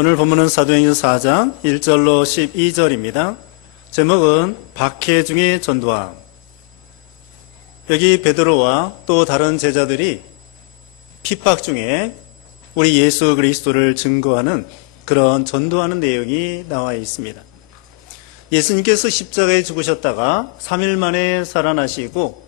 오늘 본문은 사도행전 4장 1절로 12절입니다. 제목은 박해 중의 전도함. 여기 베드로와 또 다른 제자들이 핍박 중에 우리 예수 그리스도를 증거하는 그런 전도하는 내용이 나와 있습니다. 예수님께서 십자가에 죽으셨다가 3일 만에 살아나시고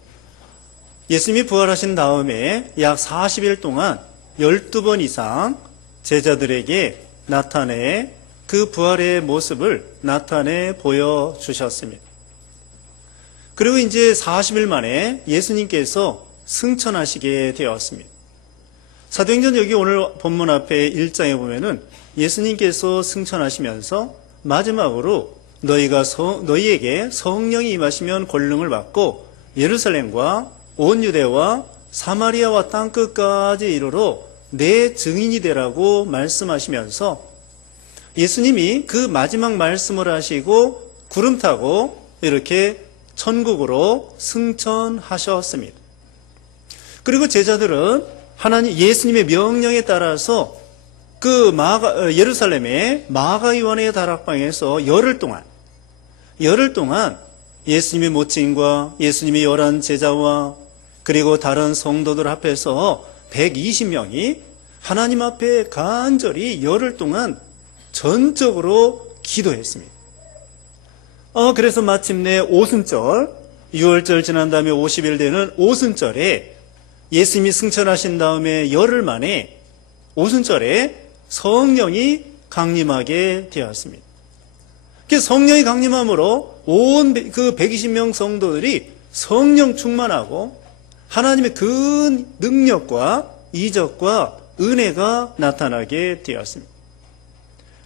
예수님이 부활하신 다음에 약 40일 동안 12번 이상 제자들에게 나타내 그 부활의 모습을 나타내 보여주셨습니다. 그리고 이제 40일 만에 예수님께서 승천하시게 되었습니다. 사도행전 여기 오늘 본문 앞에 1장에 보면은 예수님께서 승천하시면서 마지막으로 너희에게 성령이 임하시면 권능을 받고 예루살렘과 온 유대와 사마리아와 땅끝까지 이르러 내 증인이 되라고 말씀하시면서 예수님이 그 마지막 말씀을 하시고 구름 타고 이렇게 천국으로 승천하셨습니다. 그리고 제자들은 예수님의 명령에 따라서 그 예루살렘의 마가 요한의 다락방에서 열흘 동안 예수님의 모친과 예수님의 11 제자와 그리고 다른 성도들 앞에서 120명이 하나님 앞에 간절히 열흘 동안 전적으로 기도했습니다. 그래서 마침내 오순절, 6월절 지난 다음에 50일 되는 오순절에 예수님이 승천하신 다음에 열흘 만에 오순절에 성령이 강림하게 되었습니다. 성령이 강림함으로 온 그 120명 성도들이 성령 충만하고 하나님의 그 능력과 이적과 은혜가 나타나게 되었습니다.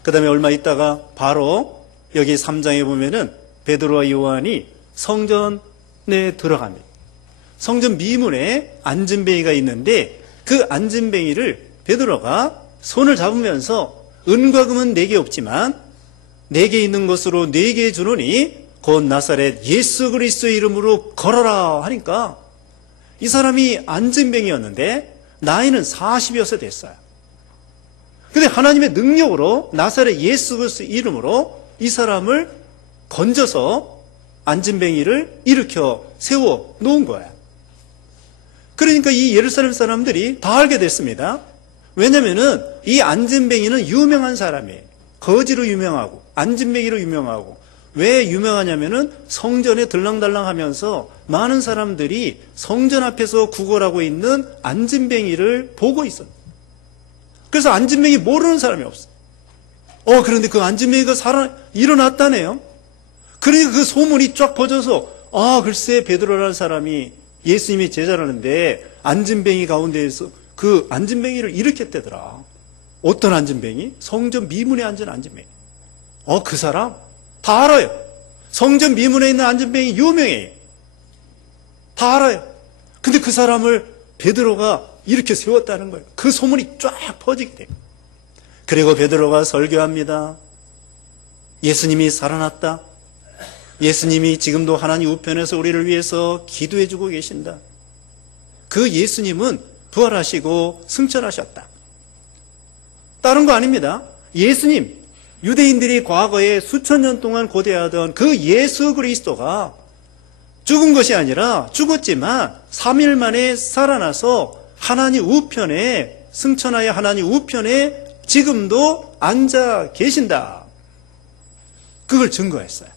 그 다음에 얼마 있다가 바로 여기 3장에 보면은 베드로와 요한이 성전에 들어갑니다. 성전 미문에 안진뱅이가 있는데 그 안진뱅이를 베드로가 손을 잡으면서 은과 금은 내게 없지만 내게 있는 것으로 내게 주노니 곧 나사렛 예수 그리스도의 이름으로 걸어라 하니까 이 사람이 안진뱅이였는데 나이는 40여세 됐어요. 근데 하나님의 능력으로 나사렛 예수 그리스도의 이름으로 이 사람을 건져서 안진뱅이를 일으켜 세워 놓은 거예요. 그러니까 이 예루살렘 사람들이 다 알게 됐습니다. 왜냐면은 이 안진뱅이는 유명한 사람이에요. 거지로 유명하고 안진뱅이로 유명하고 왜 유명하냐면은 성전에 들랑달랑 하면서 많은 사람들이 성전 앞에서 구걸하고 있는 안진뱅이를 보고 있어요. 그래서 안진뱅이 모르는 사람이 없어요. 그런데 그 안진뱅이가 일어났다네요. 그러니까 그 소문이 쫙 퍼져서 글쎄 베드로라는 사람이 예수님의 제자라는데 안진뱅이 가운데에서 그 안진뱅이를 일으켰대더라. 어떤 안진뱅이? 성전 미문에 앉은 안진뱅이. 그 사람 다 알아요. 성전 미문에 있는 안진뱅이 유명해요. 다 알아요. 근데 그 사람을 베드로가 일으켜 세웠다는 거예요. 그 소문이 쫙 퍼지게 돼요. 그리고 베드로가 설교합니다. 예수님이 살아났다. 예수님이 지금도 하나님 우편에서 우리를 위해서 기도해 주고 계신다. 그 예수님은 부활하시고 승천하셨다. 다른 거 아닙니다. 예수님, 유대인들이 과거에 수천 년 동안 고대하던 그 예수 그리스도가 죽은 것이 아니라 죽었지만 3일 만에 살아나서 하나님 우편에 승천하여 하나님 우편에 지금도 앉아 계신다. 그걸 증거했어요.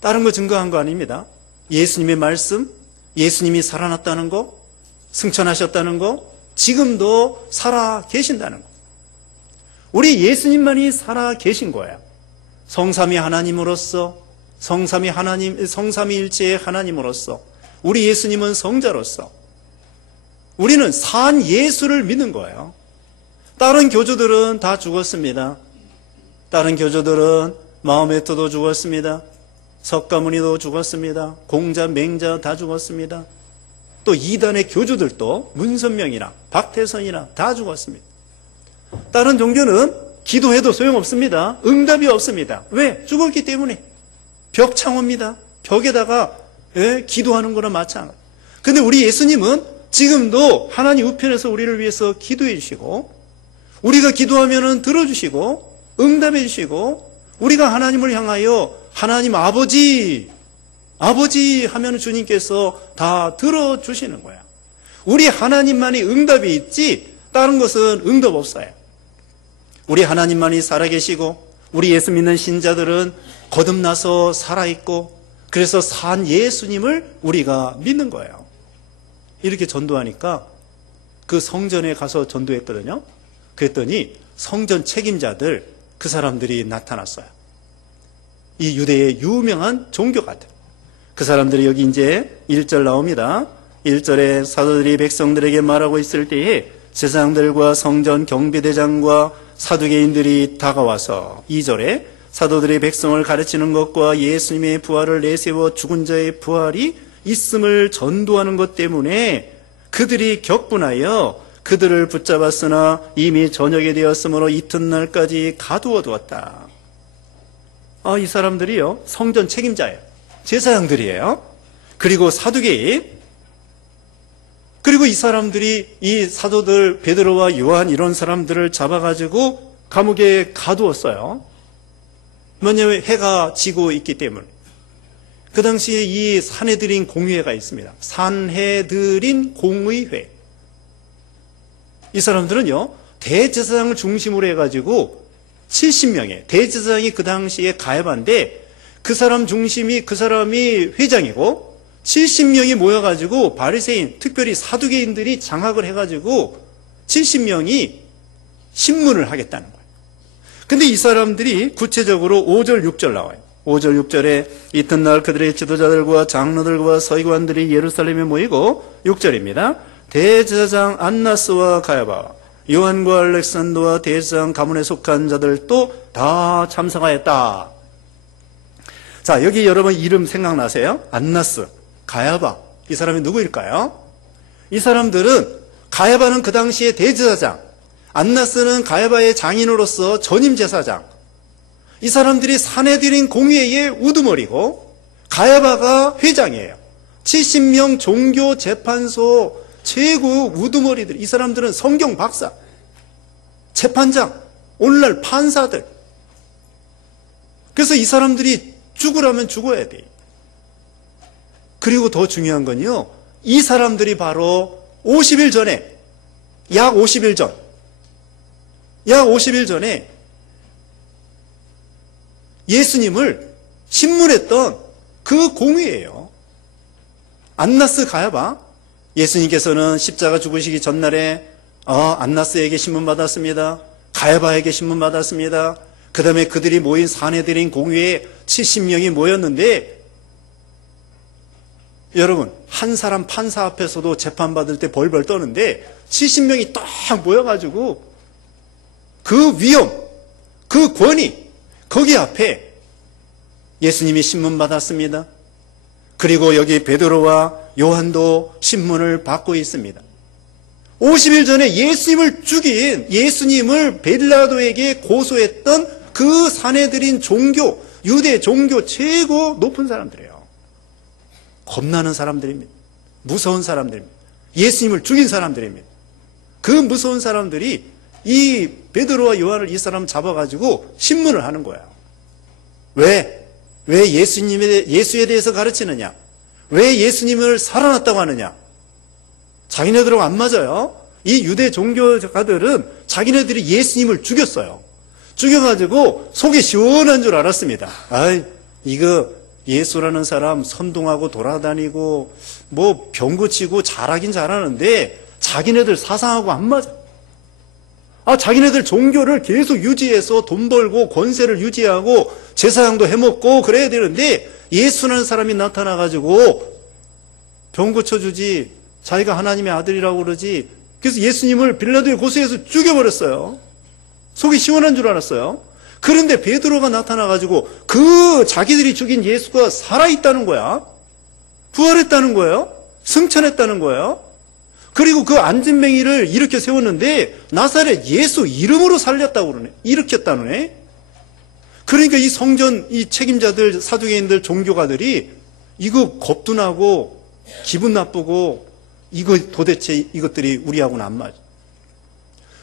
다른 거 증거한 거 아닙니다. 예수님의 말씀, 예수님이 살아났다는 거, 승천하셨다는 거, 지금도 살아 계신다는 거. 우리 예수님만이 살아 계신 거예요. 성삼위 하나님으로서, 성삼위일체의 하나님으로서, 우리 예수님은 성자로서, 우리는 산 예수를 믿는 거예요. 다른 교주들은 다 죽었습니다. 다른 교주들은 마호메트도 죽었습니다. 석가모니도 죽었습니다. 공자, 맹자 다 죽었습니다. 또 이단의 교주들도 문선명이나 박태선이나 다 죽었습니다. 다른 종교는 기도해도 소용없습니다. 응답이 없습니다. 왜? 죽었기 때문에. 벽창호입니다. 벽에다가 기도하는 거나 마찬가지. 근데 우리 예수님은 지금도 하나님 우편에서 우리를 위해서 기도해 주시고 우리가 기도하면은 들어주시고 응답해 주시고, 우리가 하나님을 향하여 하나님 아버지 하면 주님께서 다 들어주시는 거야. 우리 하나님만이 응답이 있지 다른 것은 응답 없어요. 우리 하나님만이 살아계시고 우리 예수 믿는 신자들은 거듭나서 살아있고, 그래서 산 예수님을 우리가 믿는 거예요. 이렇게 전도하니까 그 성전에 가서 전도했거든요. 그랬더니 성전 책임자들, 그 사람들이 나타났어요. 이 유대의 유명한 종교가들. 그 사람들이 여기 이제 1절 나옵니다. 1절에 사도들이 백성들에게 말하고 있을 때에 제사장들과 성전 경비대장과 사두개인들이 다가와서, 2절에 사도들이 백성을 가르치는 것과 예수님의 부활을 내세워 죽은 자의 부활이 있음을 전도하는 것 때문에 그들이 격분하여 그들을 붙잡았으나 이미 저녁이 되었으므로 이튿날까지 가두어 두었다. 이 사람들이요, 성전 책임자예요. 제사장들이에요. 그리고 사두개인. 그리고 이 사람들이 이 사도들 베드로와 요한 이런 사람들을 잡아가지고 감옥에 가두었어요. 왜냐하면 해가 지고 있기 때문에. 그 당시에 이 산헤드린 공의회가 있습니다. 산헤드린 공의회. 이 사람들은요, 대제사장을 중심으로 해가지고 70명의 대제사장이 그 당시에 가해반데, 그 사람 중심이, 그 사람이 회장이고 70명이 모여가지고 바리새인, 특별히 사두개인들이 장악을 해가지고 70명이 신문을 하겠다는 거예요. 근데 이 사람들이 구체적으로 5절 6절 나와요. 5절 6절에 이튿날 그들의 지도자들과 장로들과 서기관들이 예루살렘에 모이고, 6절입니다. 대제사장 안나스와 가야바, 요한과 알렉산더와 대제사장 가문에 속한 자들도 다 참석하였다. 자, 여기 여러분 이름 생각나세요? 안나스, 가야바. 이 사람이 누구일까요? 이 사람들은, 가야바는 그 당시에 대제사장, 안나스는 가야바의 장인으로서 전임 제사장. 이 사람들이 산헤드린 공의회의 우두머리고, 가야바가 회장이에요. 70명 종교 재판소 최고 우두머리들. 이 사람들은 성경 박사, 재판장, 오늘날 판사들. 그래서 이 사람들이 죽으라면 죽어야 돼. 그리고 더 중요한 건요, 이 사람들이 바로 50일 전에, 약 50일 전에 예수님을 신문했던 그 공의예요. 안나스, 가야바. 예수님께서는 십자가 죽으시기 전날에 안나스에게 신문 받았습니다. 가야바에게 신문 받았습니다. 그 다음에 그들이 모인 산헤드린 공의회에 70명이 모였는데, 여러분, 한 사람 판사 앞에서도 재판받을 때 벌벌 떠는데 70명이 딱 모여가지고 그 위엄, 그 권위, 거기 앞에 예수님이 신문 받았습니다. 그리고 여기 베드로와 요한도 신문을 받고 있습니다. 50일 전에 예수님을 죽인, 예수님을 빌라도에게 고소했던 그 산헤드린 종교, 유대 종교 최고 높은 사람들이에요. 겁나는 사람들입니다. 무서운 사람들입니다. 예수님을 죽인 사람들입니다. 그 무서운 사람들이 이 베드로와 요한을, 이 사람 잡아가지고 신문을 하는 거예요. 왜 예수에 대해서 가르치느냐? 왜 예수님을 살아났다고 하느냐? 자기네들하고 안 맞아요. 이 유대 종교가들은 자기네들이 예수님을 죽였어요. 죽여가지고 속이 시원한 줄 알았습니다. 이거 예수라는 사람 선동하고 돌아다니고 뭐 병 고치고 잘하긴 잘하는데 자기네들 사상하고 안 맞아. 자기네들 종교를 계속 유지해서 돈 벌고 권세를 유지하고 제사장도 해먹고 그래야 되는데, 예수라는 사람이 나타나가지고 병 고쳐주지, 자기가 하나님의 아들이라고 그러지. 그래서 예수님을 빌라도에 고소해서 죽여버렸어요. 속이 시원한 줄 알았어요. 그런데 베드로가 나타나가지고 그 자기들이 죽인 예수가 살아있다는 거야. 부활했다는 거예요. 승천했다는 거예요. 그리고 그 안진뱅이를 일으켜 세웠는데 나사렛 예수 이름으로 살렸다고 그러네. 일으켰다네. 그러니까 이 성전, 이 책임자들, 사두개인들, 종교가들이 이거 겁도 나고 기분 나쁘고, 이거 도대체 이것들이 우리하고는 안 맞아.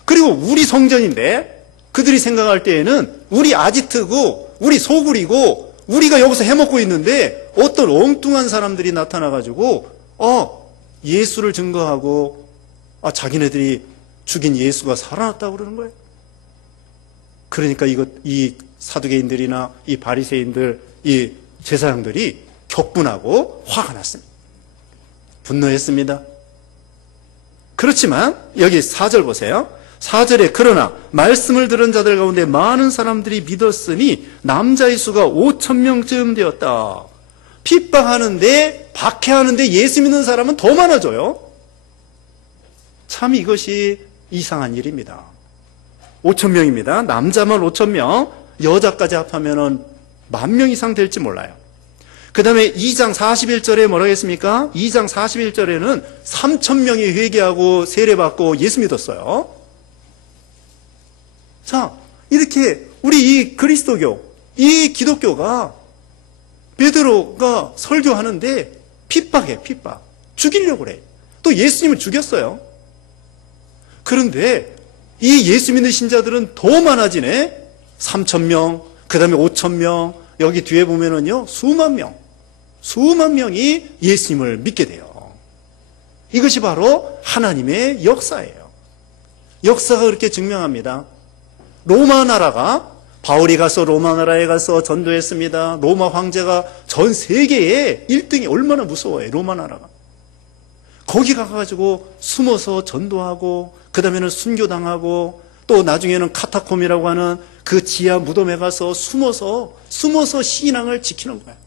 그리고 우리 성전인데 그들이 생각할 때에는 우리 아지트고 우리 소굴이고 우리가 여기서 해먹고 있는데 어떤 엉뚱한 사람들이 나타나가지고 예수를 증거하고 자기네들이 죽인 예수가 살아났다고 그러는 거예요. 그러니까 이 사두개인들이나 이 바리새인들, 이 제사장들이 격분하고 화가 났습니다. 분노했습니다. 그렇지만 여기 4절 보세요. 4절에 그러나 말씀을 들은 자들 가운데 많은 사람들이 믿었으니 남자의 수가 5,000명쯤 되었다. 핍박하는데 박해하는데 예수 믿는 사람은 더 많아져요. 참 이것이 이상한 일입니다. 5,000명입니다. 남자만 5,000명, 여자까지 합하면 10,000명 이상 될지 몰라요. 그 다음에 2장 41절에 뭐라고 했습니까? 2장 41절에는 3,000명이 회개하고 세례받고 예수 믿었어요. 자, 이렇게 우리 이 그리스도교, 이 기독교가 베드로가 설교하는데 핍박. 죽이려고 그래. 또 예수님을 죽였어요. 그런데 이 예수 믿는 신자들은 더 많아지네. 3,000명, 그 다음에 5,000명, 여기 뒤에 보면은요, 수만 명이 예수님을 믿게 돼요. 이것이 바로 하나님의 역사예요. 역사가 그렇게 증명합니다. 로마 나라가, 바울이 가서 로마 나라에 가서 전도했습니다. 로마 황제가 전 세계에 1등이 얼마나 무서워요, 로마 나라가. 거기 가가지고 숨어서 전도하고, 그 다음에는 순교당하고, 또 나중에는 카타콤이라고 하는 그 지하 무덤에 가서 숨어서 신앙을 지키는 거예요.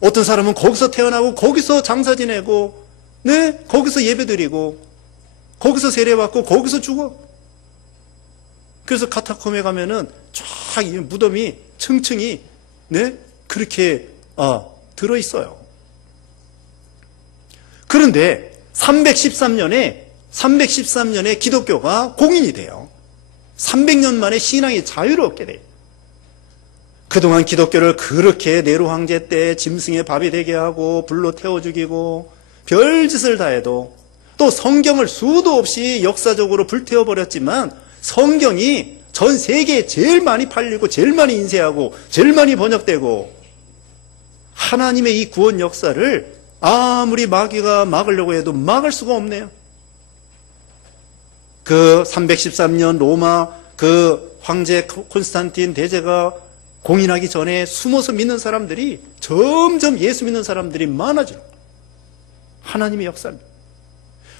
어떤 사람은 거기서 태어나고 거기서 장사 지내고 거기서 예배드리고 거기서 세례받고 거기서 죽어. 그래서 카타콤에 가면은 쫙 무덤이 층층이 그렇게 들어있어요. 그런데 313년에 기독교가 공인이 돼요. 300년 만에 신앙이 자유를 얻게 돼요. 그동안 기독교를 그렇게 네로 황제 때 짐승의 밥이 되게 하고 불로 태워 죽이고 별짓을 다 해도 또 성경을 수도 없이 역사적으로 불태워버렸지만 성경이 전 세계에 제일 많이 팔리고 제일 많이 인쇄하고 제일 많이 번역되고 하나님의 이 구원 역사를 아무리 마귀가 막으려고 해도 막을 수가 없네요. 그 313년 로마 그 황제 콘스탄틴 대제가 공인하기 전에 숨어서 믿는 사람들이 점점 예수 믿는 사람들이 많아지는 거예요. 하나님의 역사입니다.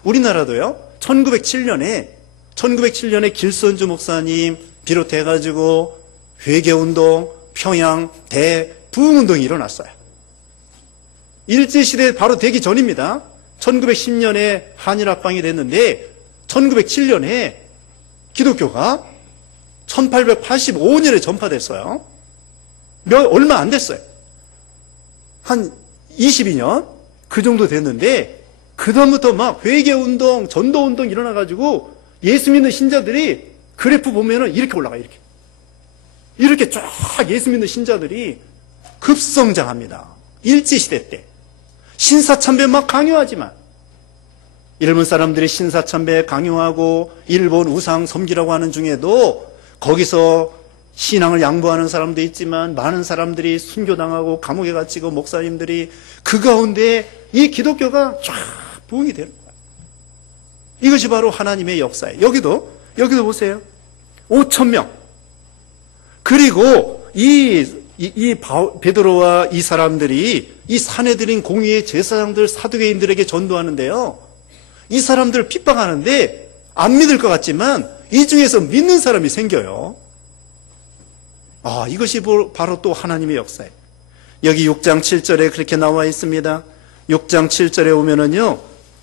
우리나라도요, 1907년에 길선주 목사님 비롯해가지고 회개운동, 평양, 대부흥운동이 일어났어요. 일제시대 바로 되기 전입니다. 1910년에 한일합방이 됐는데 1907년에 기독교가 1885년에 전파됐어요. 얼마 안 됐어요. 한 22년 그 정도 됐는데 그 다음부터 막 회개운동, 전도운동 일어나가지고 예수 믿는 신자들이 그래프 보면은 이렇게 올라가요. 이렇게 쫙 예수 믿는 신자들이 급성장합니다. 일제시대 때 신사참배 막 강요하지만 일본 사람들이 신사참배 강요하고 일본 우상 섬기라고 하는 중에도 거기서 신앙을 양보하는 사람도 있지만 많은 사람들이 순교당하고 감옥에 갇히고 목사님들이 그 가운데 이 기독교가 쫙 부흥이 되는 거예요. 이것이 바로 하나님의 역사예요. 여기도 보세요. 5,000명. 그리고 베드로와 이 사람들이 이 산에 들인 공의의 제사장들 사두개인들에게 전도하는데요. 이 사람들을 핍박하는데 안 믿을 것 같지만 이 중에서 믿는 사람이 생겨요. 이것이 바로 또 하나님의 역사예요. 여기 6장 7절에 그렇게 나와 있습니다. 6장 7절에 오면은요,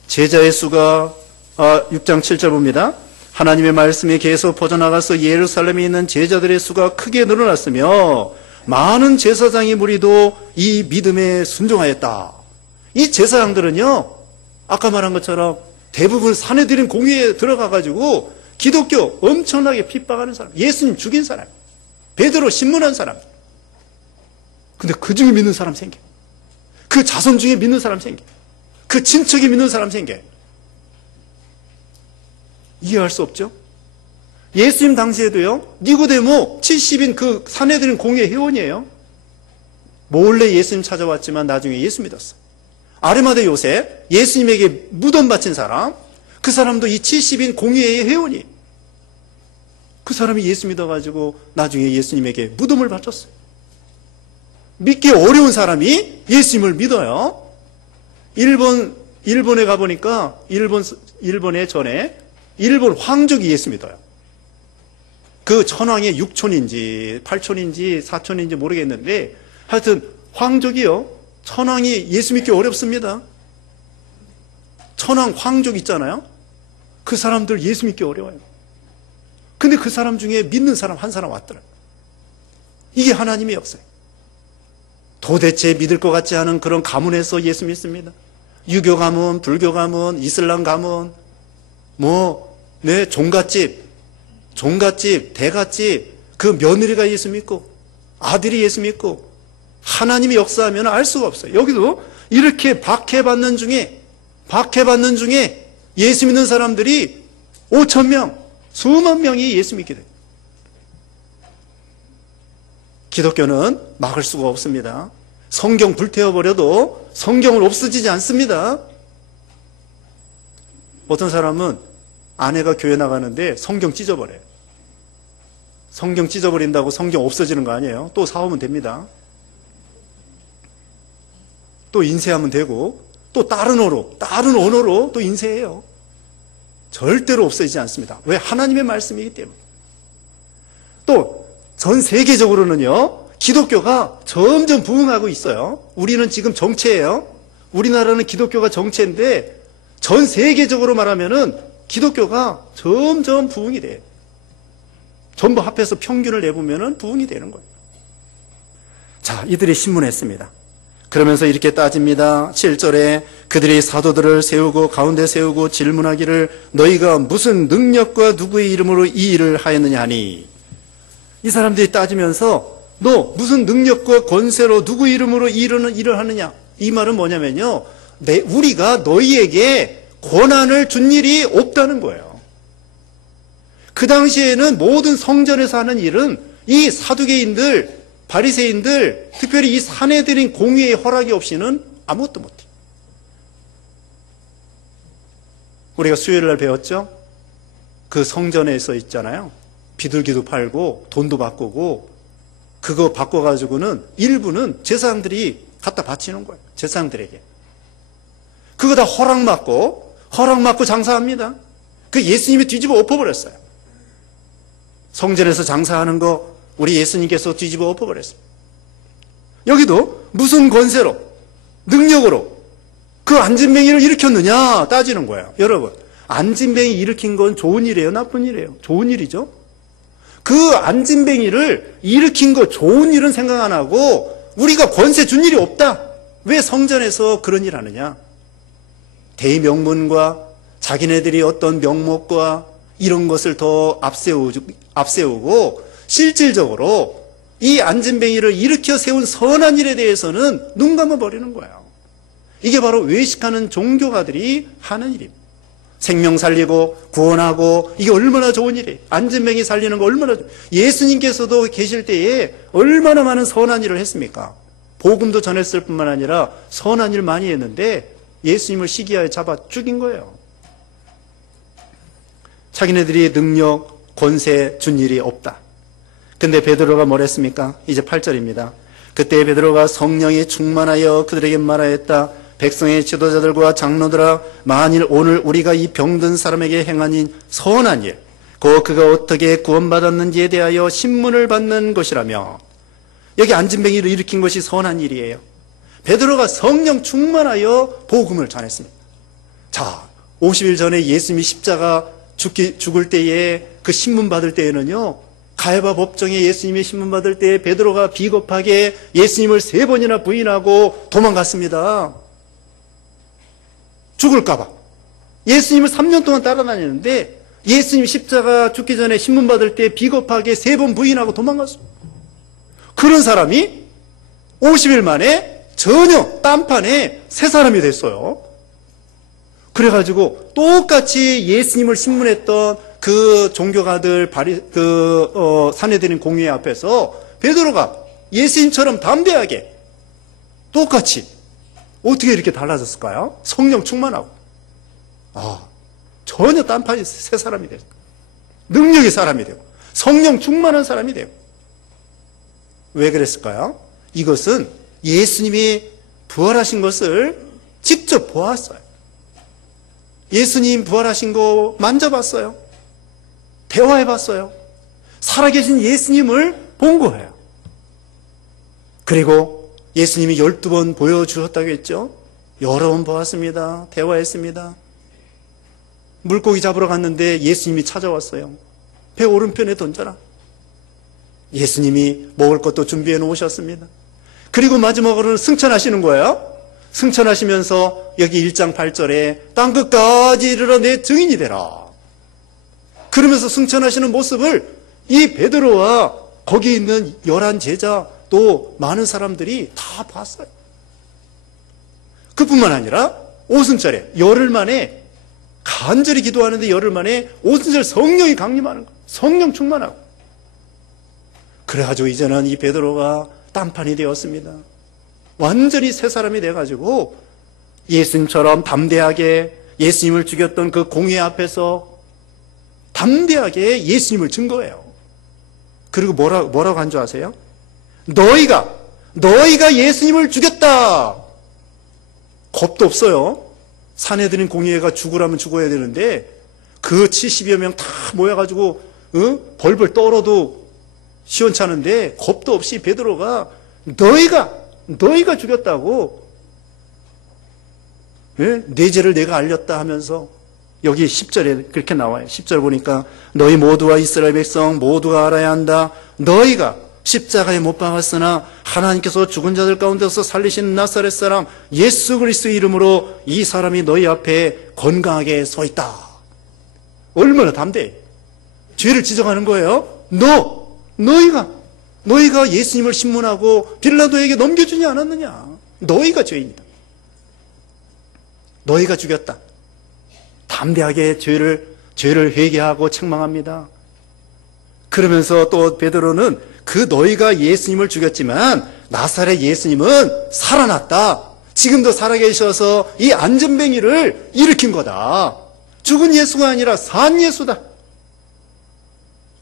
제자의 수가 6장 7절 봅니다. 하나님의 말씀이 계속 퍼져나가서 예루살렘에 있는 제자들의 수가 크게 늘어났으며 많은 제사장의 무리도 이 믿음에 순종하였다. 이 제사장들은요, 아까 말한 것처럼 대부분 산에들인 공회에 들어가가지고 기독교 엄청나게 핍박하는 사람, 예수님 죽인 사람, 베드로 신문한 사람. 근데 그 중에 믿는 사람 생겨. 그 자손 중에 믿는 사람 생겨. 그 친척이 믿는 사람 생겨. 이해할 수 없죠? 예수님 당시에도요, 니고데모 70인 그 산헤드린 공회 회원이에요. 몰래 예수님 찾아왔지만 나중에 예수 믿었어. 아리마대 요셉, 예수님에게 무덤 바친 사람, 그 사람도 이 70인 공회의 회원이에요. 그 사람이 예수 믿어가지고 나중에 예수님에게 무덤을 바쳤어요. 믿기 어려운 사람이 예수님을 믿어요. 일본에 가보니까, 일본에 전에, 일본 황족이 예수 믿어요. 그 천황의 6촌인지, 8촌인지, 4촌인지 모르겠는데, 하여튼, 황족이요. 천황이 예수 믿기 어렵습니다. 천황 황족 있잖아요. 그 사람들 예수 믿기 어려워요. 근데 그 사람 중에 믿는 사람 한 사람 왔더라고요. 이게 하나님의 역사예요. 도대체 믿을 것 같지 않은 그런 가문에서 예수 믿습니다. 유교 가문, 불교 가문, 이슬람 가문, 종갓집, 대갓집, 그 며느리가 예수 믿고, 아들이 예수 믿고, 하나님이 역사하면 알 수가 없어요. 여기도 이렇게 박해받는 중에 예수 믿는 사람들이 5,000명, 수만 명이 예수 믿게 돼요. 기독교는 막을 수가 없습니다. 성경 불태워버려도 성경은 없어지지 않습니다. 어떤 사람은 아내가 교회 나가는데 성경 찢어버려요. 성경 찢어버린다고 성경 없어지는 거 아니에요. 또 사오면 됩니다. 또 인쇄하면 되고, 또 다른 언어로 또 인쇄해요. 절대로 없어지지 않습니다. 왜? 하나님의 말씀이기 때문에. 또 전 세계적으로는요, 기독교가 점점 부흥하고 있어요. 우리는 지금 정체예요. 우리나라는 기독교가 정체인데 전 세계적으로 말하면은 기독교가 점점 부흥이 돼요. 전부 합해서 평균을 내보면은 부흥이 되는 거예요. 자, 이들이 신문했습니다. 그러면서 이렇게 따집니다. 7절에 그들이 사도들을 세우고 가운데 세우고 질문하기를 너희가 무슨 능력과 누구의 이름으로 이 일을 하였느냐 하니, 이 사람들이 따지면서 너 무슨 능력과 권세로 누구 이름으로 이 일을 하느냐, 이 말은 뭐냐면요, 우리가 너희에게 권한을 준 일이 없다는 거예요. 그 당시에는 모든 성전에서 하는 일은 이 사두개인들, 바리새인들, 특별히 이 산헤드린 공회의 허락이 없이는 아무것도 못해요. 우리가 수요일 날 배웠죠? 그 성전에서 있잖아요. 비둘기도 팔고 돈도 바꾸고, 그거 바꿔가지고는 일부는 제사장들이 갖다 바치는 거예요. 제사장들에게. 그거 다 허락받고 장사합니다. 그 예수님이 뒤집어 엎어버렸어요. 성전에서 장사하는 거 우리 예수님께서 뒤집어 엎어버렸어요. 여기도 무슨 권세로, 능력으로 그 안진뱅이를 일으켰느냐 따지는 거예요. 여러분, 안진뱅이 일으킨 건 좋은 일이에요, 나쁜 일이에요? 좋은 일이죠. 그 안진뱅이를 일으킨 거 좋은 일은 생각 안 하고 우리가 권세 준 일이 없다. 왜 성전에서 그런 일 하느냐? 대명문과 자기네들이 어떤 명목과 이런 것을 더 앞세우고 실질적으로 이 안진뱅이를 일으켜 세운 선한 일에 대해서는 눈 감아버리는 거예요. 이게 바로 외식하는 종교가들이 하는 일입니다. 생명 살리고 구원하고, 이게 얼마나 좋은 일이에요. 안진뱅이 살리는 거 얼마나 좋아요. 예수님께서도 계실 때에 얼마나 많은 선한 일을 했습니까? 복음도 전했을 뿐만 아니라 선한 일 많이 했는데 예수님을 시기하에 잡아 죽인 거예요. 자기네들이 능력, 권세 준 일이 없다. 근데 베드로가 뭘 했습니까? 이제 8절입니다. 그때 베드로가 성령이 충만하여 그들에게 말하였다. 백성의 지도자들과 장로들아, 만일 오늘 우리가 이 병든 사람에게 행한 선한 일, 곧 그가 어떻게 구원받았는지에 대하여 신문을 받는 것이라며. 여기 안진뱅이를 일으킨 것이 선한 일이에요. 베드로가 성령 충만하여 복음을 전했습니다. 자, 50일 전에 예수님이 십자가 죽을 때에 그 신문 받을 때에는요, 가야바 법정에 예수님이 신문 받을 때 베드로가 비겁하게 예수님을 3번이나 부인하고 도망갔습니다. 죽을까봐. 예수님을 3년 동안 따라다니는데 예수님 십자가 죽기 전에 신문 받을 때 비겁하게 3번 부인하고 도망갔어요. 그런 사람이 50일 만에 전혀 딴판에 새 사람이 됐어요. 그래가지고 똑같이 예수님을 신문했던 그 종교가들 사내들인 공회 앞에서 베드로가 예수님처럼 담대하게 똑같이 어떻게 이렇게 달라졌을까요? 성령 충만하고 전혀 딴판이 새 사람이 돼요. 능력의 사람이 되고 성령 충만한 사람이 되고. 왜 그랬을까요? 이것은 예수님이 부활하신 것을 직접 보았어요. 예수님 부활하신 거 만져봤어요. 대화해봤어요. 살아계신 예수님을 본 거예요. 그리고 예수님이 12번 보여주셨다고 했죠. 여러 번 보았습니다. 대화했습니다. 물고기 잡으러 갔는데 예수님이 찾아왔어요. 배 오른편에 던져라. 예수님이 먹을 것도 준비해 놓으셨습니다. 그리고 마지막으로는 승천하시는 거예요. 승천하시면서 여기 1장 8절에 땅끝까지 이르러 내 증인이 되라. 그러면서 승천하시는 모습을 이 베드로와 거기 있는 11 제자 또 많은 사람들이 다 봤어요. 그뿐만 아니라 오순절에 열흘 만에 간절히 기도하는데 열흘 만에 오순절 성령이 강림하는 거예요. 성령 충만하고. 그래가지고 이제는 이 베드로가 딴판이 되었습니다. 완전히 새 사람이 돼가지고 예수님처럼 담대하게 예수님을 죽였던 그 공회 앞에서 담대하게 예수님을 증거해요. 그리고 뭐라고 한 줄 아세요? 너희가 예수님을 죽였다. 겁도 없어요. 사내들인 공회가 죽으라면 죽어야 되는데 그 70여 명 다 모여가지고 벌벌 떨어도 시원찮은데 겁도 없이 베드로가 너희가 죽였다고, 내 죄를 내가 알렸다 하면서 여기 10절에 그렇게 나와요. 10절 보니까 너희 모두와 이스라엘 백성 모두가 알아야 한다. 너희가 십자가에 못 박았으나 하나님께서 죽은 자들 가운데서 살리신 나사렛 사람 예수 그리스도의 이름으로 이 사람이 너희 앞에 건강하게 서 있다. 얼마나 담대해. 죄를 지적하는 거예요. 너희가 예수님을 신문하고 빌라도에게 넘겨주지 않았느냐. 너희가 죄인이다. 너희가 죽였다. 담대하게 죄를 회개하고 책망합니다. 그러면서 또 베드로는 그 너희가 예수님을 죽였지만 나사렛 예수님은 살아났다. 지금도 살아계셔서 이 안전뱅이를 일으킨 거다. 죽은 예수가 아니라 산 예수다.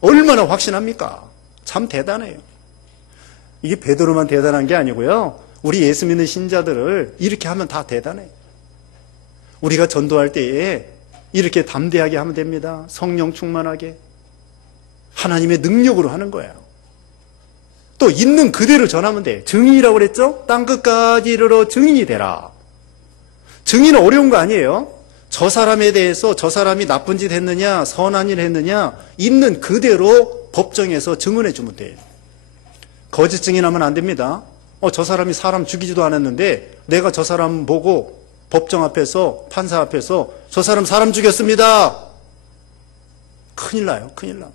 얼마나 확신합니까? 참 대단해요. 이게 베드로만 대단한 게 아니고요. 우리 예수 믿는 신자들을 이렇게 하면 다 대단해요. 우리가 전도할 때에 이렇게 담대하게 하면 됩니다. 성령 충만하게. 하나님의 능력으로 하는 거예요. 또 있는 그대로 전하면 돼. 증인이라고 그랬죠? 땅끝까지 이르러 증인이 되라. 증인은 어려운 거 아니에요. 저 사람에 대해서 저 사람이 나쁜 짓 했느냐 선한 일 했느냐 있는 그대로 법정에서 증언해 주면 돼요. 거짓 증인하면 안 됩니다. 저 사람이 사람 죽이지도 않았는데 내가 저 사람 보고 법정 앞에서 판사 앞에서 저 사람 죽였습니다. 큰일 나요. 큰일 나.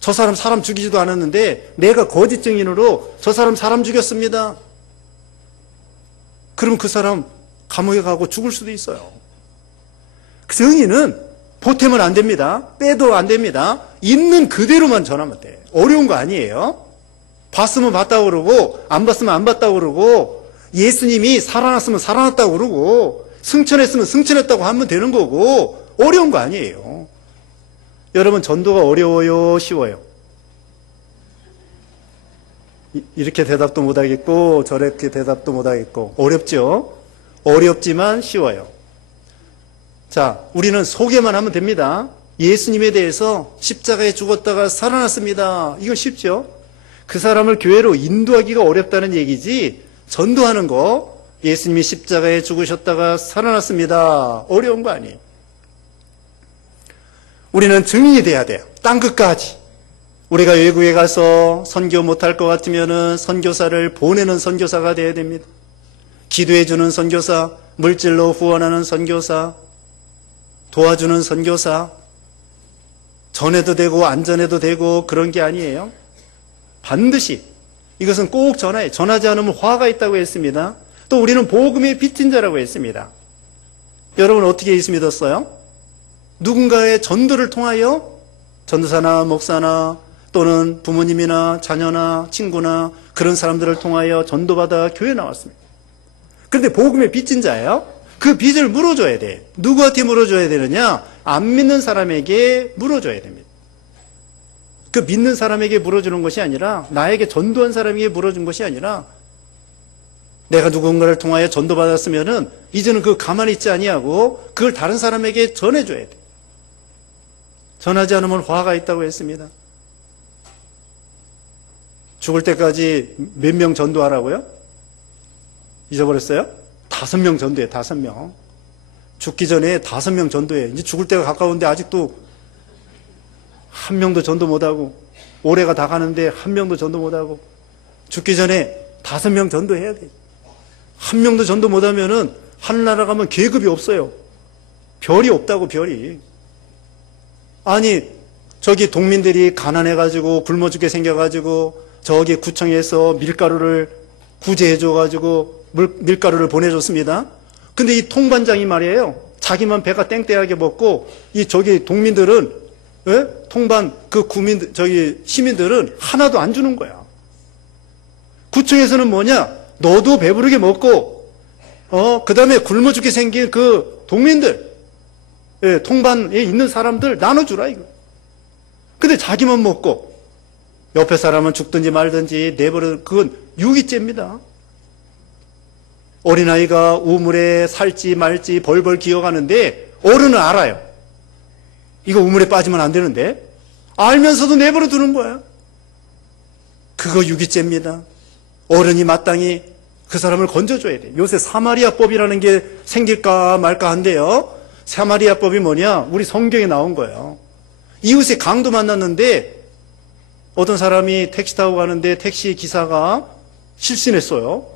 저 사람 죽이지도 않았는데 내가 거짓 증인으로 저 사람 죽였습니다. 그럼 그 사람 감옥에 가고 죽을 수도 있어요. 증인은 보태면 안 됩니다. 빼도 안 됩니다. 있는 그대로만 전하면 돼. 어려운 거 아니에요. 봤으면 봤다고 그러고 안 봤으면 안 봤다고 그러고 예수님이 살아났으면 살아났다고 그러고 승천했으면 승천했다고 하면 되는 거고 어려운 거 아니에요. 여러분 전도가 어려워요? 쉬워요? 이렇게 대답도 못하겠고 저렇게 대답도 못하겠고 어렵죠? 어렵지만 쉬워요. 자, 우리는 소개만 하면 됩니다. 예수님에 대해서 십자가에 죽었다가 살아났습니다. 이건 쉽죠? 그 사람을 교회로 인도하기가 어렵다는 얘기지 전도하는 거 예수님이 십자가에 죽으셨다가 살아났습니다. 어려운 거 아니에요. 우리는 증인이 돼야 돼요. 땅끝까지. 우리가 외국에 가서 선교 못할 것 같으면 선교사를 보내는 선교사가 돼야 됩니다. 기도해주는 선교사, 물질로 후원하는 선교사, 도와주는 선교사, 전해도 되고 안 전해도 되고 그런 게 아니에요. 반드시 이것은 꼭 전화해. 전하지 않으면 화가 있다고 했습니다. 또 우리는 복음의 빚진 자라고 했습니다. 여러분 어떻게 예수 믿었어요? 누군가의 전도를 통하여 전도사나 목사나 또는 부모님이나 자녀나 친구나 그런 사람들을 통하여 전도받아 교회에 나왔습니다. 그런데 복음의 빚진 자예요. 그 빚을 물어줘야 돼. 누구한테 물어줘야 되느냐? 안 믿는 사람에게 물어줘야 됩니다. 그 믿는 사람에게 물어주는 것이 아니라, 나에게 전도한 사람에게 물어준 것이 아니라, 내가 누군가를 통하여 전도받았으면은 이제는 그 가만히 있지 아니하고 그걸 다른 사람에게 전해줘야 돼. 전하지 않으면 화가 있다고 했습니다. 죽을 때까지 몇 명 전도하라고요? 잊어버렸어요? 5명 전도해, 5명. 죽기 전에 5명 전도해. 이제 죽을 때가 가까운데 아직도 한 명도 전도 못하고, 올해가 다 가는데 한 명도 전도 못하고, 죽기 전에 5명 전도해야 돼. 한 명도 전도 못하면은 하늘나라 가면 계급이 없어요. 별이 없다고, 별이. 아니, 저기 동민들이 가난해가지고 굶어 죽게 생겨가지고 저기 구청에서 밀가루를 구제해줘가지고 밀가루를 보내줬습니다. 근데 이 통반장이 말이에요. 자기만 배가 땡땡하게 먹고 이 저기 동민들은, 예? 통반 그 구민들, 저기 시민들은 하나도 안 주는 거야. 구청에서는 뭐냐? 너도 배부르게 먹고, 그 다음에 굶어 죽게 생긴 그 동민들, 예, 통반에 있는 사람들 나눠주라, 이거. 근데 자기만 먹고, 옆에 사람은 죽든지 말든지 내버려, 그건 유기죄입니다. 어린아이가 우물에 살지 말지 벌벌 기어가는데, 어른은 알아요. 이거 우물에 빠지면 안 되는데, 알면서도 내버려 두는 거야. 그거 유기죄입니다. 어른이 마땅히 그 사람을 건져줘야 돼. 요새 사마리아법이라는 게 생길까 말까 한데요. 사마리아법이 뭐냐? 우리 성경에 나온 거예요. 이웃에 강도 만났는데 어떤 사람이 택시 타고 가는데 택시 기사가 실신했어요.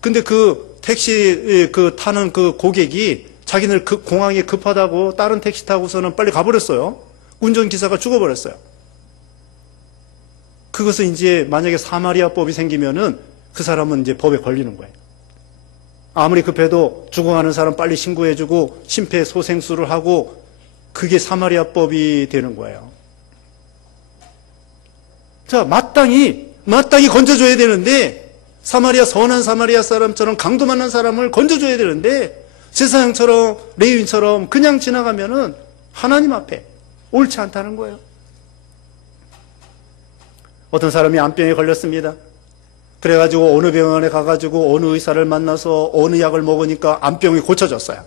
근데 그 택시 타는 그 고객이 자기는 그 공항에 급하다고 다른 택시 타고서는 빨리 가버렸어요. 운전기사가 죽어버렸어요. 그것은 이제 만약에 사마리아법이 생기면은 그 사람은 이제 법에 걸리는 거예요. 아무리 급해도 죽어가는 사람 빨리 신고해주고 심폐소생술을 하고 그게 사마리아법이 되는 거예요. 자, 마땅히 건져줘야 되는데 선한 사마리아 사람처럼 강도 만난 사람을 건져줘야 되는데 제사장처럼 레위인처럼 그냥 지나가면은 하나님 앞에 옳지 않다는 거예요. 어떤 사람이 암병에 걸렸습니다. 그래가지고 어느 병원에 가가지고 어느 의사를 만나서 어느 약을 먹으니까 암병이 고쳐졌어요.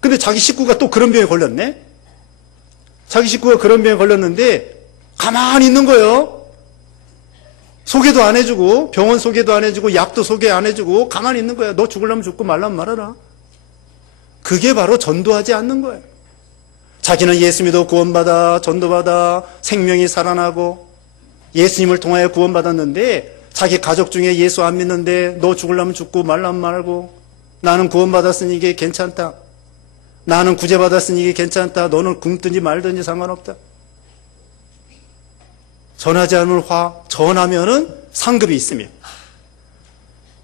근데 자기 식구가 또 그런 병에 걸렸네? 자기 식구가 그런 병에 걸렸는데 가만히 있는 거예요. 소개도 안 해주고 병원 소개도 안 해주고 약도 소개 안 해주고 가만히 있는 거야. 너 죽으려면 죽고 말라면 말아라. 그게 바로 전도하지 않는 거예요. 자기는 예수 믿어 구원받아 전도받아 생명이 살아나고 예수님을 통하여 구원받았는데 자기 가족 중에 예수 안 믿는데 너 죽으려면 죽고 말라면 말고 나는 구원받았으니 이게 괜찮다. 나는 구제받았으니 이게 괜찮다. 너는 굶든지 말든지 상관없다. 전하지 않으면 전하면은 상급이 있습니다.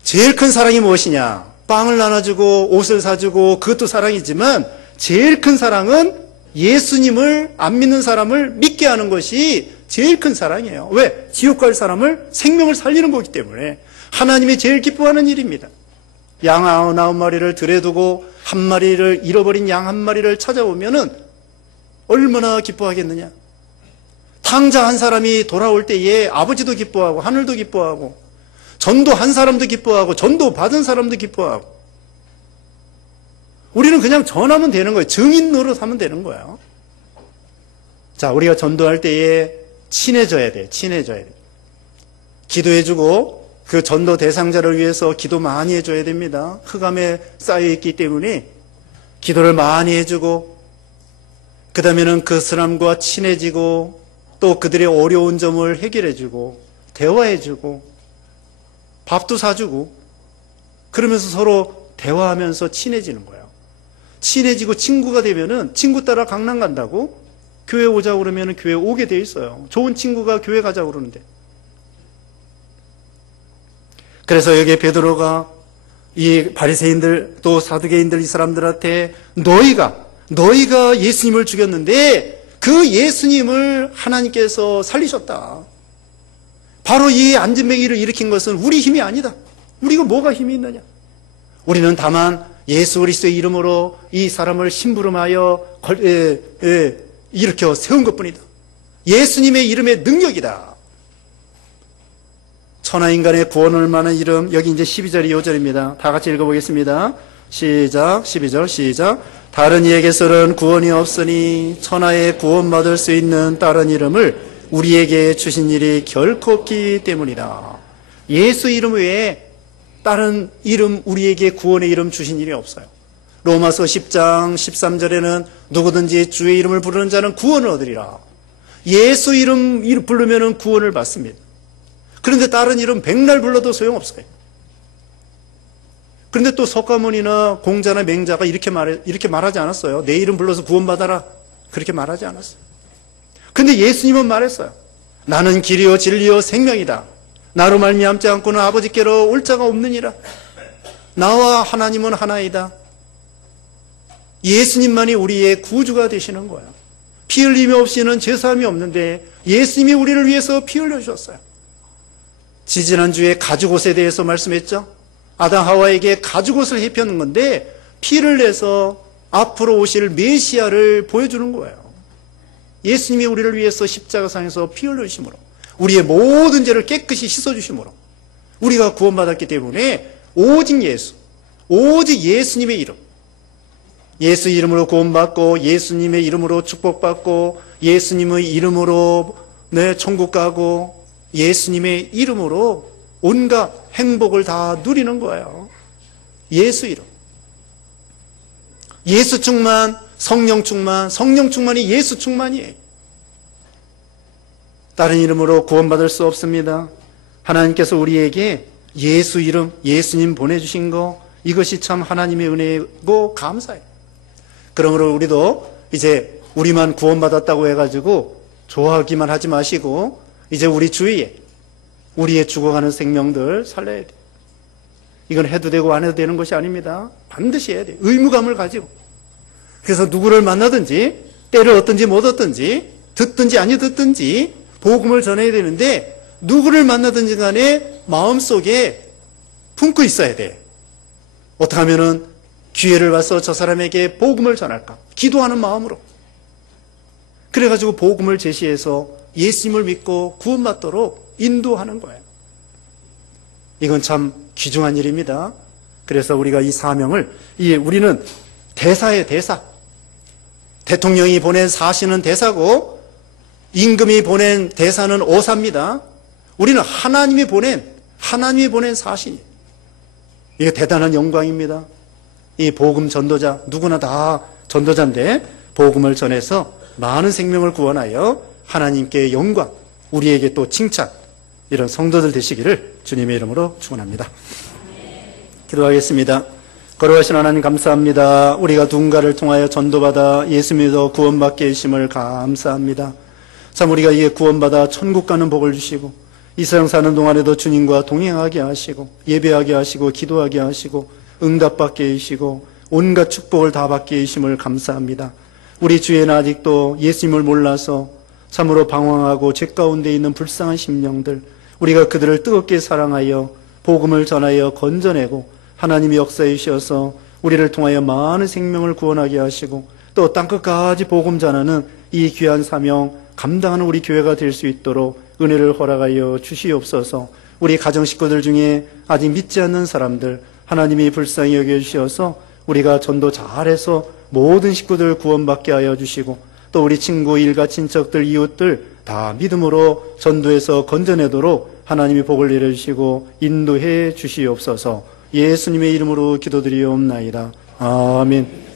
제일 큰 사랑이 무엇이냐? 빵을 나눠주고 옷을 사주고 그것도 사랑이지만 제일 큰 사랑은 예수님을 안 믿는 사람을 믿게 하는 것이 제일 큰 사랑이에요. 왜? 지옥 갈 사람을 생명을 살리는 거기 때문에 하나님이 제일 기뻐하는 일입니다. 양 99마리를 들에 두고 한 마리를 잃어버린 양 한 마리를 찾아오면은 얼마나 기뻐하겠느냐? 탕자 한 사람이 돌아올 때에 아버지도 기뻐하고 하늘도 기뻐하고 전도한 사람도 기뻐하고 전도 받은 사람도 기뻐하고 우리는 그냥 전하면 되는 거예요. 증인 노릇하면 되는 거예요. 자, 우리가 전도할 때에 친해져야 돼. 친해져야 돼. 기도해주고 그 전도 대상자를 위해서 기도 많이 해줘야 됩니다. 흑암에 쌓여있기 때문에 기도를 많이 해주고 그 다음에는 그 사람과 친해지고 또 그들의 어려운 점을 해결해주고 대화해주고 밥도 사주고 그러면서 서로 대화하면서 친해지는 거예요. 친해지고 친구가 되면은 친구 따라 강남 간다고 교회 오자고 그러면은 교회 오게 돼 있어요. 좋은 친구가 교회 가자고 그러는데. 그래서 여기 베드로가 이 바리새인들 또 사두개인들 이 사람들한테 너희가 너희가 예수님을 죽였는데 그 예수님을 하나님께서 살리셨다. 바로 이 안진뱅이를 일으킨 것은 우리 힘이 아니다. 우리가 뭐가 힘이 있느냐? 우리는 다만 예수 그리스도의 이름으로 이 사람을 심부름하여 일으켜 세운 것뿐이다. 예수님의 이름의 능력이다. 천하인간의 구원을 만한 이름, 여기 이제 12절이 요절입니다. 다 같이 읽어보겠습니다. 시작, 12절 시작. 다른 이에게서는 구원이 없으니 천하에 구원받을 수 있는 다른 이름을 우리에게 주신 일이 결코 없기 때문이다. 예수 이름 외에 다른 이름, 우리에게 구원의 이름 주신 일이 없어요. 로마서 10장 13절에는 누구든지 주의 이름을 부르는 자는 구원을 얻으리라. 예수 이름 부르면 구원을 받습니다. 그런데 다른 이름 백날 불러도 소용없어요. 그런데 또 석가모니나 공자나 맹자가 이렇게 말하지 않았어요. 내 이름 불러서 구원받아라. 그렇게 말하지 않았어요. 근데 예수님은 말했어요. 나는 길이요 진리요 생명이다. 나로 말미암지 않고는 아버지께로 올 자가 없느니라. 나와 하나님은 하나이다. 예수님만이 우리의 구주가 되시는 거예요. 피 흘림이 없이는 죄사함이 없는데 예수님이 우리를 위해서 피 흘려주셨어요. 지지난주에 가죽옷에 대해서 말씀했죠. 아담 하와에게 가죽옷을 입혀는 건데 피를 내서 앞으로 오실 메시아를 보여주는 거예요. 예수님이 우리를 위해서 십자가상에서 피 흘려주심으로 우리의 모든 죄를 깨끗이 씻어주심으로 우리가 구원받았기 때문에 오직 예수, 오직 예수님의 이름, 예수 이름으로 구원받고 예수님의 이름으로 축복받고 예수님의 이름으로 천국 가고 예수님의 이름으로 온갖 행복을 다 누리는 거예요. 예수 이름. 예수 충만, 성령 충만, 성령 충만이 예수 충만이에요. 다른 이름으로 구원받을 수 없습니다. 하나님께서 우리에게 예수 이름, 예수님 보내주신 거, 이것이 참 하나님의 은혜고 감사해요. 그러므로 우리도 이제 우리만 구원받았다고 해가지고 좋아하기만 하지 마시고 이제 우리 주위에 우리의 죽어가는 생명들 살려야 돼요. 이건 해도 되고 안 해도 되는 것이 아닙니다. 반드시 해야 돼요. 의무감을 가지고. 그래서 누구를 만나든지 때를 얻든지 못 얻든지 듣든지 아니 듣든지 복음을 전해야 되는데 누구를 만나든지 간에 마음속에 품고 있어야 돼. 어떻게 하면은 기회를 봐서 저 사람에게 복음을 전할까? 기도하는 마음으로. 그래가지고 복음을 제시해서 예수님을 믿고 구원받도록 인도하는 거예요. 이건 참 귀중한 일입니다. 그래서 우리가 이 사명을, 우리는 대사예요, 대사. 대통령이 보낸 사신은 대사고 임금이 보낸 대사는 오사입니다. 우리는 하나님이 보낸 사신이에요. 이게 대단한 영광입니다. 이 복음 전도자, 누구나 다 전도자인데 복음을 전해서 많은 생명을 구원하여 하나님께 영광, 우리에게 또 칭찬, 이런 성도들 되시기를 주님의 이름으로 축원합니다. 기도하겠습니다. 거룩하신 하나님 감사합니다. 우리가 누군가를 통하여 전도받아 예수 믿어 구원받게 하심을 감사합니다. 참 우리가 이에 구원받아 천국 가는 복을 주시고 이 세상 사는 동안에도 주님과 동행하게 하시고 예배하게 하시고 기도하게 하시고 응답받게 하시고 온갖 축복을 다 받게 하심을 감사합니다. 우리 주위에는 아직도 예수님을 몰라서 참으로 방황하고 죄 가운데 있는 불쌍한 심령들, 우리가 그들을 뜨겁게 사랑하여 복음을 전하여 건져내고 하나님이 역사해 주셔서 우리를 통하여 많은 생명을 구원하게 하시고 또 땅끝까지 복음 전하는 이 귀한 사명 감당하는 우리 교회가 될 수 있도록 은혜를 허락하여 주시옵소서. 우리 가정 식구들 중에 아직 믿지 않는 사람들 하나님이 불쌍히 여겨주셔서 우리가 전도 잘해서 모든 식구들 구원받게 하여 주시고 또 우리 친구, 일가, 친척들, 이웃들 다 믿음으로 전도해서 건져내도록 하나님이 복을 내려주시고 인도해 주시옵소서. 예수님의 이름으로 기도드리옵나이다. 아멘.